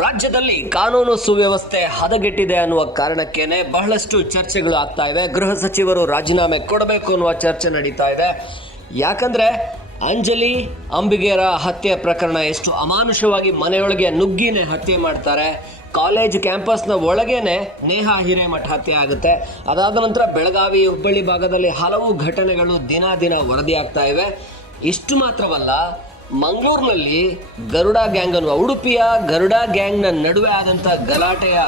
ರಾಜ್ಯದಲ್ಲಿ ಕಾನೂನು ಸುವ್ಯವಸ್ಥೆ ಹದಗೆಟ್ಟಿದೆ ಅನ್ನುವ ಕಾರಣಕ್ಕೇನೆ ಬಹಳಷ್ಟು ಚರ್ಚೆಗಳು ಆಗ್ತಾ ಇವೆ. ಗೃಹ ಸಚಿವರು ರಾಜೀನಾಮೆ ಕೊಡಬೇಕು ಅನ್ನುವ ಚರ್ಚೆ ನಡೀತಾ ಇದೆ. ಯಾಕಂದ್ರೆ ಅಂಜಲಿ ಅಂಬಿಗೇರ ಹತ್ಯೆ ಪ್ರಕರಣ ಎಷ್ಟು ಅಮಾನುಷವಾಗಿ ಮನೆಯೊಳಗೆ ನುಗ್ಗಿನೇ ಹತ್ಯೆ ಮಾಡ್ತಾರೆ. ಕಾಲೇಜ್ ಕ್ಯಾಂಪಸ್ನ ಒಳಗೇನೆ ನೇಹಾ ಹಿರೇಮಠ ಹತ್ಯೆ ಆಗುತ್ತೆ. ಅದಾದ ನಂತರ ಬೆಳಗಾವಿ ಹುಬ್ಬಳ್ಳಿ ಭಾಗದಲ್ಲಿ ಹಲವು ಘಟನೆಗಳು ದಿನ ವರದಿ ಆಗ್ತಾ ಇವೆ. ಇಷ್ಟು ಮಾತ್ರವಲ್ಲ, ಮಂಗಳೂರಿನಲ್ಲಿ ಗರುಡ ಗ್ಯಾಂಗ್ ಅನ್ನುವ ಉಡುಪಿಯ ಗರುಡ ಗ್ಯಾಂಗ್ನ ನಡುವೆ ಆದಂಥ ಗಲಾಟೆಯ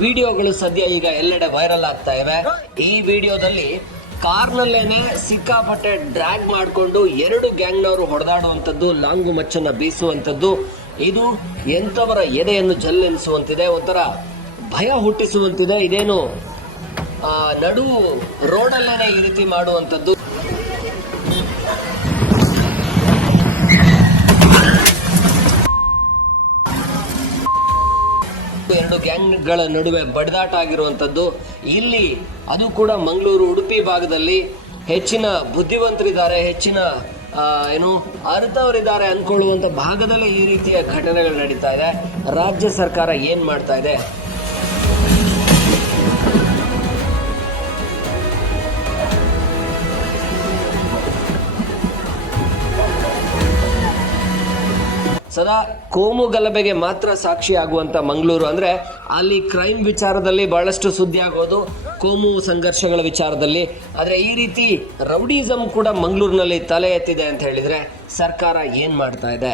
ವಿಡಿಯೋಗಳು ಸದ್ಯ ಈಗ ಎಲ್ಲೆಡೆ ವೈರಲ್ ಆಗ್ತಾ ಇವೆ. ಈ ವಿಡಿಯೋದಲ್ಲಿ ಕಾರ್ನಲ್ಲೇನೆ ಸಿಕ್ಕಾಪಟ್ಟೆ ಡ್ರ್ಯಾಗ್ ಮಾಡಿಕೊಂಡು ಎರಡು ಗ್ಯಾಂಗ್ನವರು ಹೊಡೆದಾಡುವಂಥದ್ದು, ಲಾಂಗು ಮಚ್ಚನ್ನು ಬೀಸುವಂಥದ್ದು, ಇದು ಎಂಥವರ ಎದೆಯನ್ನು ಜಲ್ಲೆನಿಸುವಂತಿದೆ, ಒಂಥರ ಭಯ ಹುಟ್ಟಿಸುವಂತಿದೆ. ಇದೇನು ನಡು ರೋಡಲ್ಲೇನೆ ಈ ರೀತಿ ಮಾಡುವಂಥದ್ದು. ಎರಡು ಗ್ಯಾಂಗ್ಗಳ ನಡುವೆ ಬಡಿದಾಟ ಆಗಿರುವಂಥದ್ದು. ಇಲ್ಲಿ ಅದು ಕೂಡ ಮಂಗಳೂರು ಉಡುಪಿ ಭಾಗದಲ್ಲಿ ಹೆಚ್ಚಿನ ಬುದ್ಧಿವಂತರಿದ್ದಾರೆ, ಹೆಚ್ಚಿನ ಅರ್ಥವರಿದ್ದಾರೆ ಅನ್ಕೊಳ್ಳುವಂಥ ಭಾಗದಲ್ಲಿ ಈ ರೀತಿಯ ಘಟನೆಗಳು ನಡೀತಾ ಇದೆ. ರಾಜ್ಯ ಸರ್ಕಾರ ಏನ್ ಮಾಡ್ತಾ ಇದೆ? ಸದಾ ಕೋಮು ಗಲಭೆಗೆ ಮಾತ್ರ ಸಾಕ್ಷಿ ಆಗುವಂತ ಮಂಗಳೂರು ಅಂದ್ರೆ ಅಲ್ಲಿ ಕ್ರೈಮ್ ವಿಚಾರದಲ್ಲಿ ಬಹಳಷ್ಟು ಸುದ್ದಿ ಆಗೋದು, ಕೋಮು ಸಂಘರ್ಷಗಳ ವಿಚಾರದಲ್ಲಿ. ಆದರೆ ಈ ರೀತಿ ರೌಡಿಸಮ್ ಕೂಡ ಮಂಗಳೂರಿನಲ್ಲಿ ತಲೆ ಎತ್ತಿದೆ ಅಂತ ಹೇಳಿದ್ರೆ ಸರ್ಕಾರ ಏನ್ ಮಾಡ್ತಾ ಇದೆ?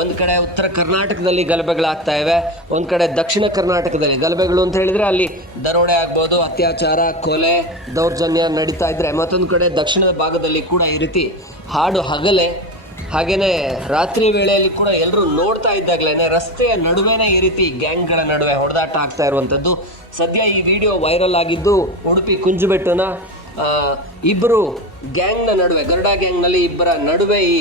ಒಂದ್ ಕಡೆ ಉತ್ತರ ಕರ್ನಾಟಕದಲ್ಲಿ ಗಲಭೆಗಳಾಗ್ತಾ ಇವೆ, ಒಂದ್ ಕಡೆ ದಕ್ಷಿಣ ಕರ್ನಾಟಕದಲ್ಲಿ ಗಲಭೆಗಳು ಅಂತ ಹೇಳಿದ್ರೆ ಅಲ್ಲಿ ದರೋಡೆ ಆಗ್ಬೋದು, ಅತ್ಯಾಚಾರ, ಕೊಲೆ, ದೌರ್ಜನ್ಯ ನಡೀತಾ ಇದ್ರೆ, ಮತ್ತೊಂದು ಕಡೆ ದಕ್ಷಿಣ ಭಾಗದಲ್ಲಿ ಕೂಡ ಈ ರೀತಿ ಹಾಡು ಹಗಲೇ ಹಾಗೇನೆ ರಾತ್ರಿ ವೇಳೆಯಲ್ಲಿ ಕೂಡ ಎಲ್ಲರೂ ನೋಡ್ತಾ ಇದ್ದಾಗಲೇ ರಸ್ತೆಯ ನಡುವೆನೇ ಈ ರೀತಿ ಗ್ಯಾಂಗ್ಗಳ ನಡುವೆ ಹೊಡೆದಾಟ ಆಗ್ತಾ ಇರುವಂಥದ್ದು. ಸದ್ಯ ಈ ವಿಡಿಯೋ ವೈರಲ್ ಆಗಿದ್ದು ಉಡುಪಿ ಕುಂಜುಬೆಟ್ಟನ ಇಬ್ಬರು ಗ್ಯಾಂಗ್ನ ನಡುವೆ, ಗರುಡ ಗ್ಯಾಂಗ್ನಲ್ಲಿ ಇಬ್ಬರ ನಡುವೆ ಈ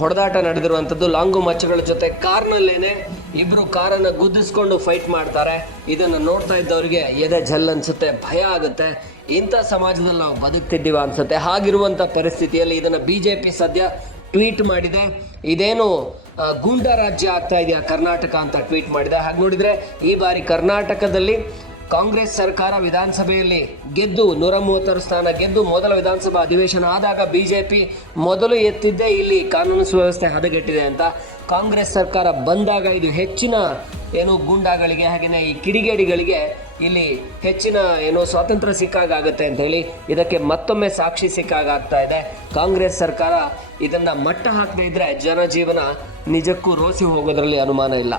ಹೊಡೆದಾಟ ನಡೆದಿರುವಂಥದ್ದು. ಲಾಂಗು ಮಚ್ಚಗಳ ಜೊತೆ ಕಾರ್ನಲ್ಲೇನೆ ಇಬ್ಬರು ಕಾರನ್ನು ಗುದ್ದಿಸ್ಕೊಂಡು ಫೈಟ್ ಮಾಡ್ತಾರೆ. ಇದನ್ನು ನೋಡ್ತಾ ಇದ್ದವರಿಗೆ ಎದೆ ಜಲ್ ಅನ್ಸುತ್ತೆ, ಭಯ ಆಗುತ್ತೆ. ಇಂಥ ಸಮಾಜದಲ್ಲಿ ನಾವು ಬದುಕ್ತಿದ್ದೀವ ಅನ್ಸುತ್ತೆ. ಹಾಗಿರುವಂಥ ಪರಿಸ್ಥಿತಿಯಲ್ಲಿ ಇದನ್ನು BJP ಸದ್ಯ ಟ್ವೀಟ್ ಮಾಡಿದೆ. ಇದೇನು ಗೂಂಡಾ ರಾಜ್ಯ ಆಗ್ತಾ ಇದೆಯಾ ಕರ್ನಾಟಕ ಅಂತ ಟ್ವೀಟ್ ಮಾಡಿದೆ. ಹಾಗೆ ನೋಡಿದ್ರೆ ಈ ಬಾರಿ ಕರ್ನಾಟಕದಲ್ಲಿ ಕಾಂಗ್ರೆಸ್ ಸರ್ಕಾರ ವಿಧಾನಸಭೆಯಲ್ಲಿ ಗೆದ್ದು 136 ಸ್ಥಾನ ಗೆದ್ದು ಮೊದಲ ವಿಧಾನಸಭಾ ಅಧಿವೇಶನ ಆದಾಗ BJP ಮೊದಲು ಎತ್ತಿದ್ದೇ ಇಲ್ಲಿ ಕಾನೂನು ಸುವ್ಯವಸ್ಥೆ ಹದಗೆಟ್ಟಿದೆ ಅಂತ. ಕಾಂಗ್ರೆಸ್ ಸರ್ಕಾರ ಬಂದಾಗ ಇದು ಹೆಚ್ಚಿನ ಗೂಂಡಾಗಳಿಗೆ ಹಾಗೆಯೇ ಈ ಕಿಡಿಗೇಡಿಗಳಿಗೆ ಇಲ್ಲಿ ಹೆಚ್ಚಿನ ಸ್ವಾತಂತ್ರ್ಯ ಸಿಕ್ಕಾಗುತ್ತೆ ಅಂತ ಹೇಳಿ ಇದಕ್ಕೆ ಮತ್ತೊಮ್ಮೆ ಸಾಕ್ಷಿ ಸಿಕ್ಕಾಗ್ತಾ ಇದೆ. ಕಾಂಗ್ರೆಸ್ ಸರ್ಕಾರ ಇದನ್ನ ಮಟ್ಟ ಹಾಕದೇ ಇದ್ರೆ ಜನಜೀವನ ನಿಜಕ್ಕೂ ರೋಸಿ ಹೋಗೋದ್ರಲ್ಲಿ ಅನುಮಾನ ಇಲ್ಲ.